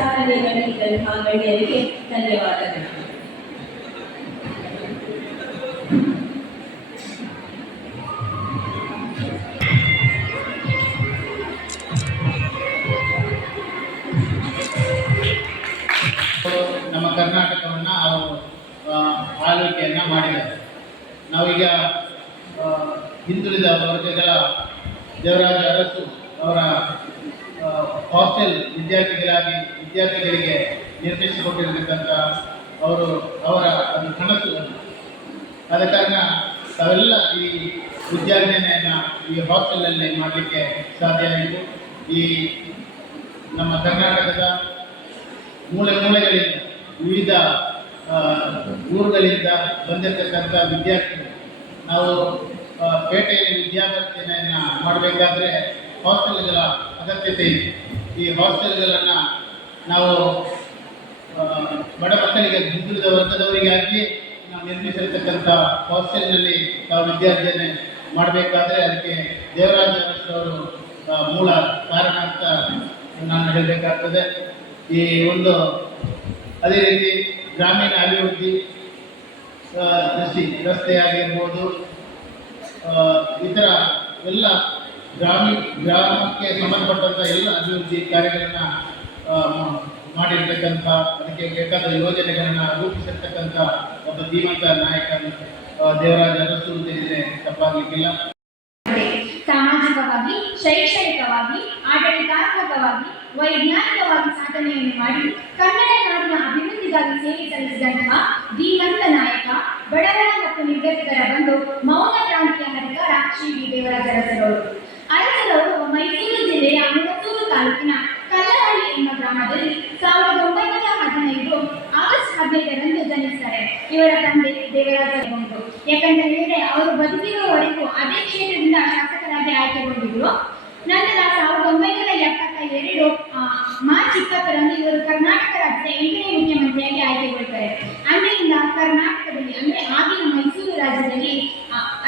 ಚಾಲನೆ ನೀಡಿದಂತಹ ಗಣ್ಯರಿಗೆ ಧನ್ಯವಾದಗಳು. ನಮ್ಮ ಕರ್ನಾಟಕವನ್ನು ಆ, ಆಳ್ವಿಕೆಯನ್ನು ಮಾಡಿದ್ದಾರೆ. ನಾವೀಗ ಹಿಂದುಳಿದ ವರ್ಗಗಳ ದೇವರಾಜ ಅರಸು ಅವರ ಹಾಸ್ಟೆಲ್ ವಿದ್ಯಾರ್ಥಿಗಳಾಗಿ ವಿದ್ಯಾರ್ಥಿಗಳಿಗೆ ನಿರ್ಮಿಸಿಕೊಟ್ಟಿರತಕ್ಕಂಥ ಅವರು ಅವರ ಒಂದು ಕನಸು. ಆದ ಕಾರಣ ತಾವೆಲ್ಲ ಈ ವಿದ್ಯಾರ್ಜನೆಯನ್ನು ಈ ಹಾಸ್ಟೆಲಲ್ಲಿ ಮಾಡಲಿಕ್ಕೆ ಸಾಧ್ಯ ಆಯಿತು ಈ ನಮ್ಮ ಕರ್ನಾಟಕದ ಮೂಲೆ ಮೂಲೆಗಳಿಂದ, ವಿವಿಧ ಊರುಗಳಿಂದ ಬಂದಿರತಕ್ಕಂಥ ವಿದ್ಯಾರ್ಥಿಗಳು, ನಾವು ಪೇಟೆಯಲ್ಲಿ ವಿದ್ಯಾಭ್ಯಾಸನೆಯನ್ನು ಮಾಡಬೇಕಾದ್ರೆ ಹಾಸ್ಟೆಲ್ಗಳ ಅಗತ್ಯತೆ ಇದೆ ಈ ಹಾಸ್ಟೆಲ್ಗಳನ್ನು ನಾವು ಬಡ ಮಕ್ಕಳಿಗೆ ಹಿಂದುಳಿದ ವರ್ಗದವರಿಗಾಗಿ ನಾವು ನಿರ್ಮಿಸಿರ್ತಕ್ಕಂಥ ಹಾಸ್ಟೆಲ್ನಲ್ಲಿ ನಾವು ವಿದ್ಯಾರ್ಜನೆ ಮಾಡಬೇಕಾದ್ರೆ ಅದಕ್ಕೆ ದೇವರಾಜ ಅವರು ಮೂಲ ಕಾರಣ ಅಂತ ನಾನು ಹೇಳಬೇಕಾಗ್ತದೆ. ಈ ಒಂದು, ಅದೇ ರೀತಿ ಗ್ರಾಮೀಣ ಅಭಿವೃದ್ಧಿ ಕೃಷಿ ರಸ್ತೆ ಆಗಿರ್ಬೋದು ಇತರ ಎಲ್ಲ ಗ್ರಾಮೀಣ ಗ್ರಾಮಕ್ಕೆ ಸಂಬಂಧಪಟ್ಟಂಥ ಎಲ್ಲ ಅಭಿವೃದ್ಧಿ ಕಾರ್ಯಗಳನ್ನು ಮಾಡಿರ್ತಕ್ಕಂಥ ಅದಕ್ಕೆ ಬೇಕಾದ ಯೋಜನೆಗಳನ್ನು ರೂಪಿಸಿರ್ತಕ್ಕಂಥ ಒಬ್ಬ ಧೀಮಂತ ನಾಯಕ ದೇವರಾಜ ಅರಸು ಅಂತ ತಪ್ಪಾಗಲಿಕ್ಕಿಲ್ಲ. ಸಾಮಾಜಿಕವಾಗಿ, ಶೈಕ್ಷಣಿಕವಾಗಿ, ಆಡಳಿತಾತ್ಮಕವಾಗಿ, ವೈಜ್ಞಾನಿಕವಾಗಿ ಸಾಧನೆಯನ್ನು ಮಾಡಿ ಕನ್ನಡ ನಾಡಿನ ಅಭಿವೃದ್ಧಿಗಾಗಿ ಸೇವೆ ಸಲ್ಲಿಸಿದಂತಹ ಧೀಮಂತ ಬದುಕಿರುವವರೆಗೂ ಅದೇ ಕ್ಷೇತ್ರದಿಂದ ಶಾಸಕರಾಗಿ ಆಯ್ಕೆಗೊಂಡಿದ್ದರು ನಂತರ ಸಾವಿರದ ಒಂಬೈನೂರ ಎಪ್ಪತ್ತ ಎರಡು ಮಾರ್ಚ್ ಇಪ್ಪತ್ತರಂದು ಇವರು ಕರ್ನಾಟಕ ರಾಜ್ಯದ ಎಂಟನೇ ಮುಖ್ಯಮಂತ್ರಿಯಾಗಿ ಆಯ್ಕೆಗೊಳ್ತಾರೆ. ಅಂದಿನಿಂದ ಕರ್ನಾಟಕದಲ್ಲಿ, ಅಂದ್ರೆ ಆಗಿನ ಮೈಸೂರು ರಾಜ್ಯದಲ್ಲಿ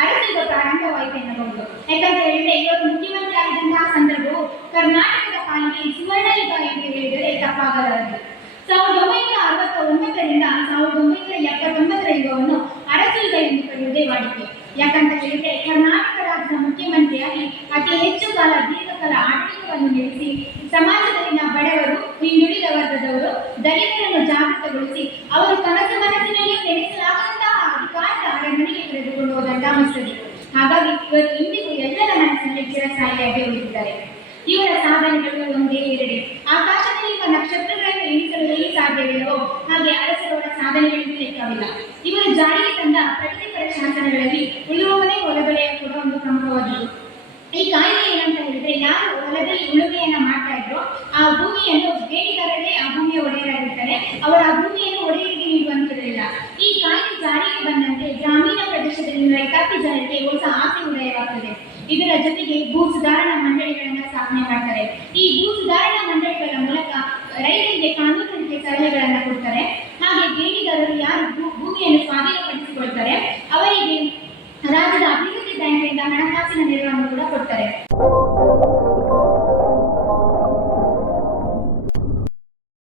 ಅರಸಿದ ಪ್ರಾರಂಭವಾಯಿತು ಎನ್ನಬಹುದು. ಯಾಕಂತ ಹೇಳಿದ್ರೆ ಇವರು ಮುಖ್ಯಮಂತ್ರಿ ಆಗಿದ್ದಂತಹ ಸಂದರ್ಭವು ಕರ್ನಾಟಕದ ಪಾಲಿಗೆ ಸುವರ್ಣ ಯುಗ ಎಂದು ಹೇಳಿದರೆ ತಪ್ಪಾಗಲಾರದು. ಸಾವಿರದ ಒಂಬೈನೂರ ಅರವತ್ತ ಒಂಬತ್ತರಿಂದ ಸಾವಿರದ ಒಂಬೈನೂರ ಎಪ್ಪತ್ತೊಂಬತ್ತರ ಯುಗವನ್ನು ಅರಸುಯುಗ ಎಂದು ಕರೆಯುವುದೇ ವಾಡಿಕೆ. ಯಾಕಂತ ಹೇಳಿದ್ರೆ ಕರ್ನಾಟಕ ರಾಜ್ಯದ ಮುಖ್ಯಮಂತ್ರಿಯಾಗಿ ಅತಿ ಹೆಚ್ಚು ಕಾಲ ದೀರ್ಘಕಾಲ ಆಡಳಿತವನ್ನು ನಡೆಸಿ, ಸಮಾಜದಲ್ಲಿನ ಬಡವರು, ಹಿಂದುಳಿದ ವರ್ಗದವರು ದಲಿತರನ್ನು ಜಾಗೃತಗೊಳಿಸಿ ಅವರು ಕನಸು ಮನಸ್ಸಿನಲ್ಲಿ ನೆಲೆಸಲಾಗದಂತಹ ಅಧಿಕಾರದ ಅರಮನೆಗೆ ಕರೆದುಕೊಂಡು ಹೋದಂತಹ ಮಿಶ್ರರು ಹಾಗಾಗಿ ಇವರು ಇಂದಿಗೂ ಎಲ್ಲರ ಮನಸ್ಸಿನಲ್ಲಿ ಚಿರಸ್ಥಾಯಿಯಾಗಿ ಉಳಿದಿದ್ದಾರೆ. ಇವರ ಸಾಧನೆಗಳು ಒಂದೇ ಎರಡೇ. ಆಕಾಶದಲ್ಲಿ ನಕ್ಷತ್ರಗಳನ್ನು ಎಣಿಸಲು ಹೇಗೆ ಸಾಧ್ಯವಿಲ್ಲವೋ ಹಾಗೆ ಅರಸರವರ ಸಾಧನೆಗಳಿಗೂ ಲೆಕ್ಕವಿಲ್ಲ. ಇವರು ಜಾರಿಗೆ ತಂದ ಪ್ರಗತಿಪರ ಶಾಸನಗಳಲ್ಲಿ ಉಳುವವನೇ ಹೊಲಬೆಳೆಯ ಕೂಡ ಒಂದು ಪ್ರಮುಖವಾದದ್ದು ಈ ಕಾಯ್ದೆ ಏನಂತ ಹೇಳಿದ್ರೆ ಯಾರು ಹೊಲದಲ್ಲಿ ಉಳುಮೆಯನ್ನ ಮಾಡ್ತಾ ಇದ್ರು ಆ ಭೂಮಿಯನ್ನು ಬೇಡಿದಾರರೇ ಆ ಭೂಮಿಯ ಒಡೆಯರಾಗಿರ್ತಾರೆ. ಅವರು ಆ ಭೂಮಿಯನ್ನು ಒಡೆಯರಿಗೆ ನೀಡುವಂತಿರಲಿಲ್ಲ ಈ ಕಾಯ್ದೆ ಜಾರಿಗೆ ಬಂದಂತೆ ಗ್ರಾಮೀಣ ಪ್ರದೇಶದಲ್ಲಿ ರೈತಾಪಿ ಜನರಿಗೆ ಹೊಸ ಆಸೆ ಉದಯವಾಗ್ತದೆ. ಇದರ ಜೊತೆಗೆ ಭೂ ಸುಧಾರಣಾ ಮಂಡಳಿಗಳನ್ನ ಸ್ಥಾಪನೆ ಮಾಡ್ತಾರೆ. ಈ ಭೂ ಸುಧಾರಣಾ ಮಂಡಳಿಗಳ ಮೂಲಕ ರೈತರಿಗೆ ಕಾನೂನಿಗೆ ಸಲಹೆಗಳನ್ನ ಕೊಡ್ತಾರೆ. ಹಾಗೆ ಬೇಡಿದಾರರು ಯಾರು ಭೂಮಿಯನ್ನು ಸ್ವಾಧೀನಪಡಿಸಿಕೊಳ್ತಾರೆ.